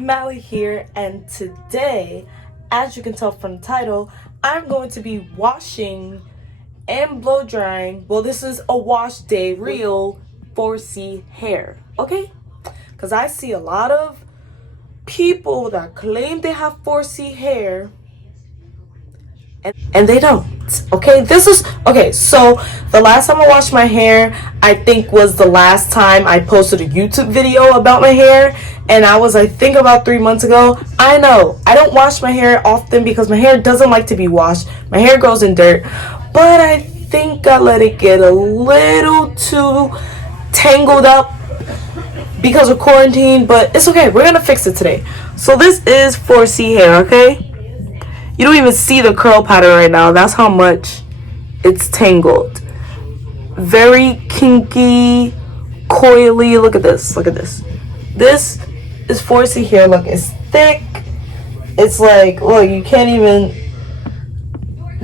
Mally here, and today, as you can tell from the title, I'm going to be washing and blow drying. Well, this is a wash day, real 4C hair, okay? Because I see a lot of people that claim they have 4C hair and they don't. Okay, so the last time I washed my hair, I think was the last time I posted a YouTube video about my hair, and I think about 3 months ago. I know I don't wash my hair often because my hair doesn't like to be washed. My hair grows in dirt, but I think I let it get a little too tangled up because of quarantine, but it's okay. We're gonna fix it today. So this is 4C hair, okay? You don't even see the curl pattern right now. That's how much it's tangled. Very kinky, coily. Look at this. Look at this. This is 4C hair. Look, it's thick. It's like, look, you can't even.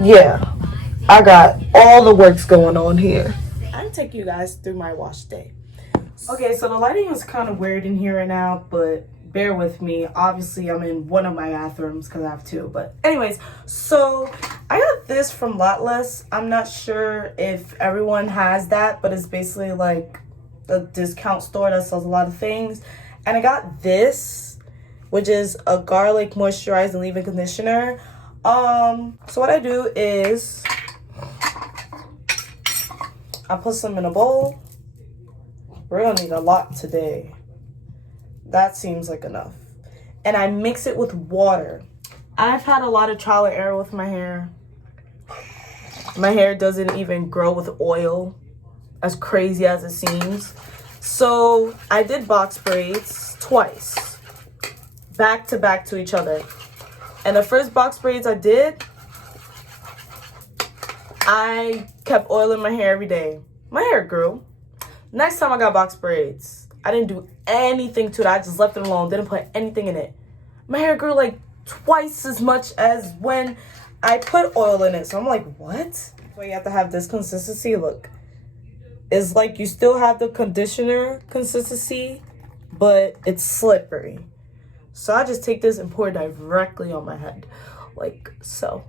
Yeah. I got all the works going on here. I'm taking you guys through my wash day. Okay, so the lighting is kind of weird in here right now, but bear with me. Obviously, I'm in one of my bathrooms because I have two. But anyways, so I got this from Lotless. I'm not sure if everyone has that, but it's basically like a discount store that sells a lot of things. And I got this, which is a garlic moisturizing leave-in conditioner. So what I do is I put some in a bowl. We're gonna need a lot today. That seems like enough. And I mix it with water. I've had a lot of trial and error with my hair. My hair doesn't even grow with oil, as crazy as it seems. So I did box braids twice, back to back to each other. And the first box braids I did, I kept oiling my hair every day. My hair grew. Next time I got box braids, I didn't do anything to it. I just left it alone. Didn't put anything in it. My hair grew like twice as much as when I put oil in it. So I'm like, what? So you have to have this consistency. Look, it's like you still have the conditioner consistency, but it's slippery. So I just take this and pour it directly on my head, like so.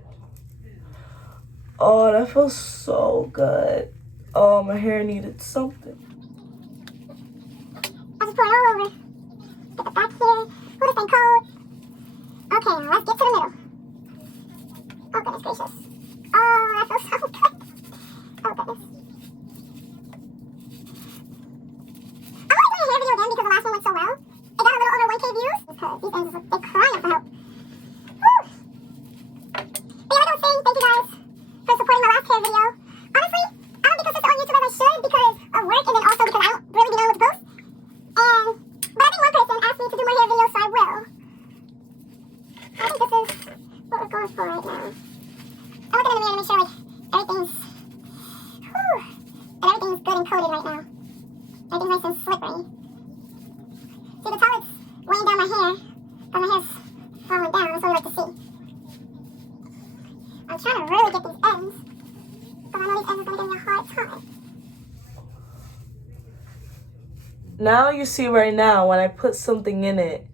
Oh, that feels so good. Oh, my hair needed something. I just pour it all over. Get the back here. Ooh, this thing cold. Okay, now let's get to the middle. Oh, goodness gracious. Oh, that feels so good. Oh, goodness. I want to do a hair video again because the last one went so well. It got a little over 1K views. Because these ends, they're crying for help. Woo! But yeah, like I was saying, thank you guys for supporting my last hair video. Honestly, I don't be consistent on YouTube as I should because of work and then also because I don't really know what to post. But I think one person asked me to do my hair video, so I will. I think this is what we're going for right now. I'm looking in the mirror to make sure like everything's, that everything's good and coated right now. Everything's nice and slippery. See, the towel's weighing down my hair, but my hair's falling down. That's what we like to see. I'm trying to really get these ends, but I know these ends are going to give me a hard time. Now you see right now when I put something in it,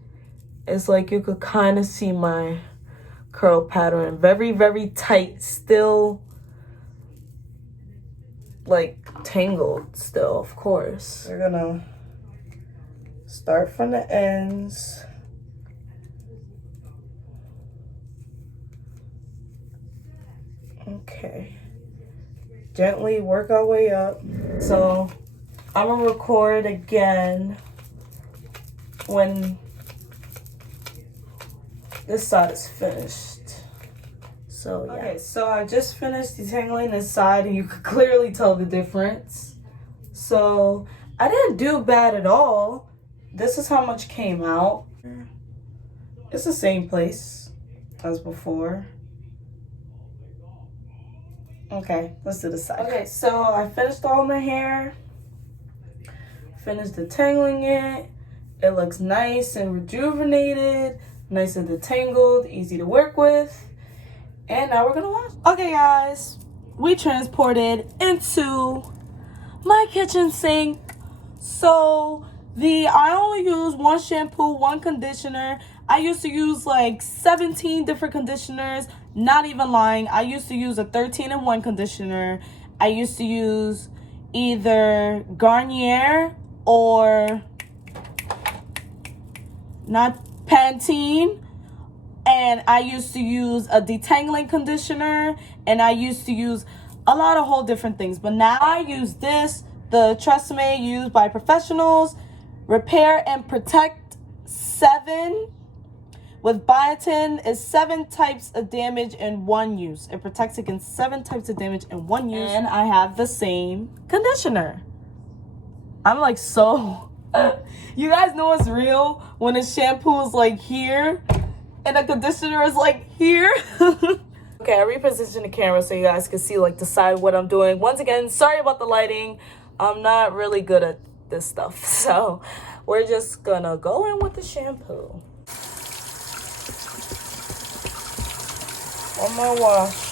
it's like you could kind of see my curl pattern. Very, very tight, still like tangled still, of course. We're gonna start from the ends. Okay. Gently work our way up. So I'm gonna record again when this side is finished. So yeah. Okay, so I just finished detangling this side and you could clearly tell the difference. So I didn't do bad at all. This is how much came out. It's the same place as before. Okay, let's do the side. Okay, so I finished all my hair. Finished detangling it. It looks nice and rejuvenated, nice and detangled, easy to work with. And now we're gonna wash. Okay guys, we transported into my kitchen sink. So I only use one shampoo, one conditioner. I used to use like 17 different conditioners. Not even lying. I used to use a 13-in-1 conditioner. I used to use either Garnier or not Pantene. And I used to use a detangling conditioner, and I used to use a lot of whole different things. But now I use this, the Tresemme used by professionals, Repair and Protect 7 with biotin is 7 types of damage in one use. It protects against 7 types of damage in one use. And I have the same conditioner. I'm like so you guys know it's real when a shampoo is like here and a conditioner is like here. Okay, I repositioned the camera so you guys can see like the side of what I'm doing. Once again, sorry about the lighting. I'm not really good at this stuff. So we're just gonna go in with the shampoo. On my wash.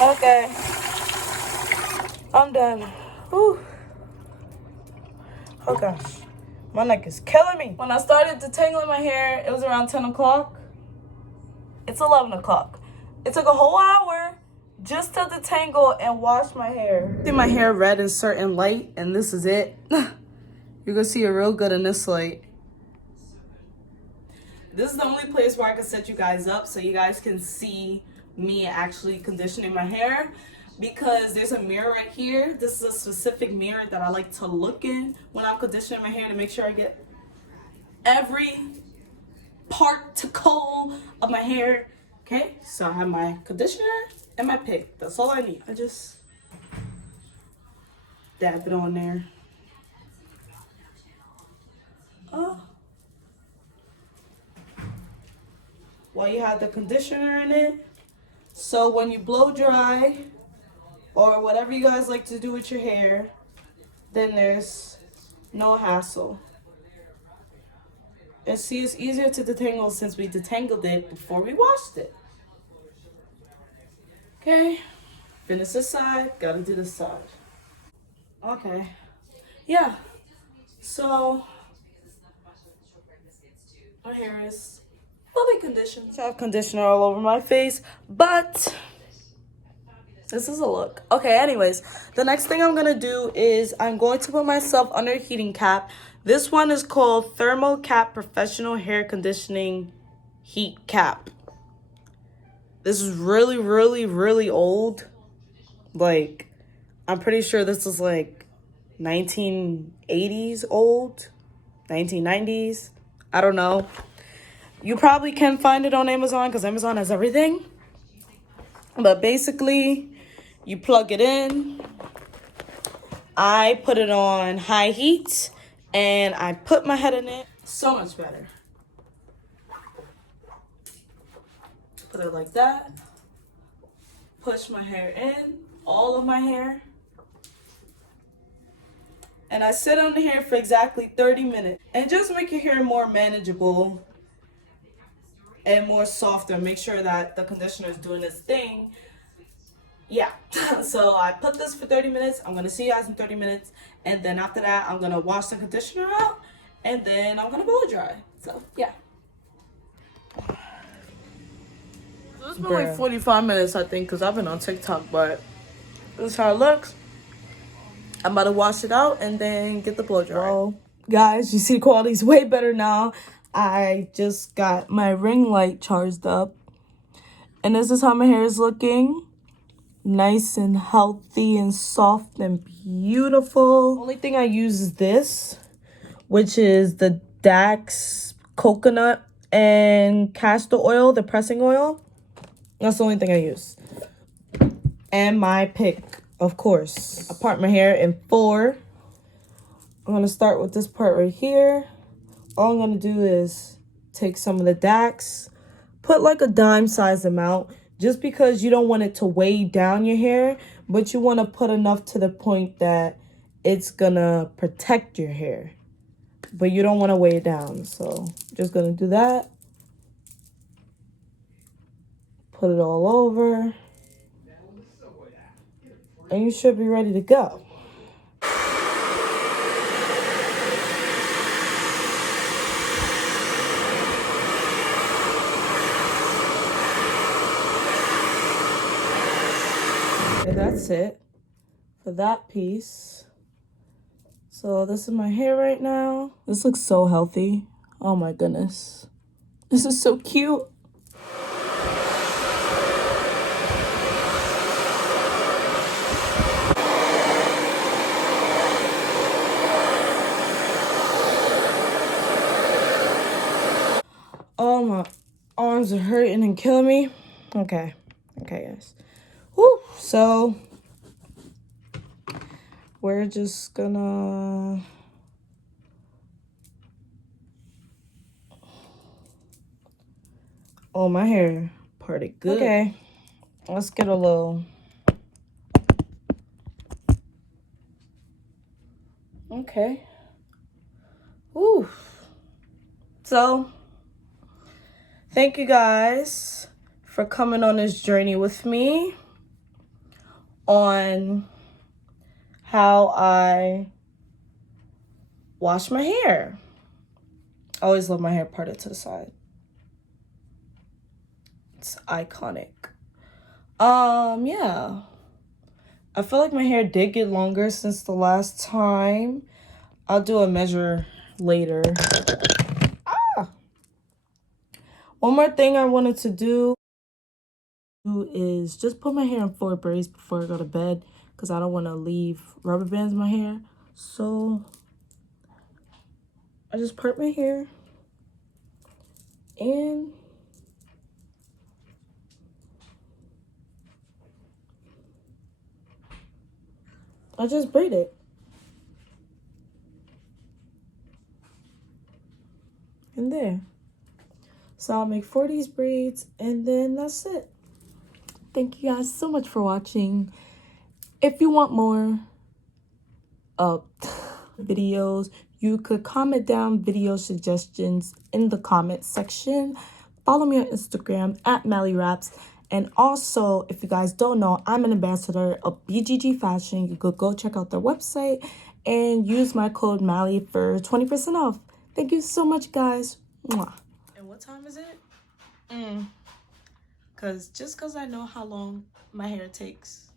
Okay, I'm done. Whew. Oh gosh, my neck is killing me. When I started detangling my hair, it was around 10 o'clock. It's 11 o'clock. It took a whole hour just to detangle and wash my hair. See my hair red in certain light, and this is it. You're gonna see it real good in this light. This is the only place where I can set you guys up so you guys can see me actually conditioning my hair, because there's a mirror right here. This is a specific mirror that I like to look in when I'm conditioning my hair to make sure I get every particle of my hair. Okay, so I have my conditioner and my pick. That's all I need. I just dab it on there. Oh. While you have the conditioner in it, so when you blow dry or whatever you guys like to do with your hair, then there's no hassle. And see, it's easier to detangle since we detangled it before we washed it. Okay, finish this side, gotta do this side. Okay, yeah, so my hair is fully conditioned. I have conditioner all over my face, but this is a look. Okay, anyways, the next thing I'm gonna do is I'm going to put myself under a heating cap. This one is called Thermo Cap Professional Hair Conditioning Heat Cap. This is really, really, really old. Like, I'm pretty sure this is like 1980s old, 1990s. I don't know. You probably can find it on Amazon because Amazon has everything. But basically, you plug it in. I put it on high heat and I put my head in it. So much better. Put it like that. Push my hair in, all of my hair. And I sit on the hair for exactly 30 minutes. And just make your hair more manageable and more softer. Make sure that the conditioner is doing its thing. Yeah, so I put this for 30 minutes. I'm gonna see you guys in 30 minutes. And then after that, I'm gonna wash the conditioner out And then I'm gonna blow dry. So yeah. So it's been like 45 minutes, I think, because I've been on TikTok, but this is how it looks. I'm about to wash it out and then get the blow dry. Well, guys, you see the quality's way better now. I just got my ring light charged up. And this is how my hair is looking. Nice and healthy and soft and beautiful. Only thing I use is this, which is the Dax coconut and castor oil, the pressing oil. That's the only thing I use. And my pick, of course. I part my hair in 4. I'm gonna start with this part right here. All I'm gonna do is take some of the Dax, put like a dime size amount, just because you don't want it to weigh down your hair, but you want to put enough to the point that it's gonna protect your hair, but you don't want to weigh it down. So just gonna do that. Put it all over. And you should be ready to go. And that's it for that piece. So this is my hair right now. This looks so healthy. Oh my goodness. This is so cute. Oh, my arms are hurting and killing me. Okay, guys. Woo. So we're just gonna my hair parted good. Okay, let's get a little. Okay. Woo. So thank you guys for coming on this journey with me on how I wash my hair. I always love my hair parted to the side. It's iconic. Yeah. I feel like my hair did get longer since the last time. I'll do a measure later. One more thing I wanted to do is just put my hair in 4 braids before I go to bed, because I don't want to leave rubber bands in my hair. So I just part my hair and I just braid it. And there. So I'll make 4 of these braids and then that's it. Thank you guys so much for watching. If you want more videos, you could comment down video suggestions in the comment section. Follow me on Instagram at MallyRaps. And also, if you guys don't know, I'm an ambassador of BGG Fashion. You could go check out their website and use my code Mally for 20% off. Thank you so much, guys. Mwah. And what time is it? Just because I know how long my hair takes.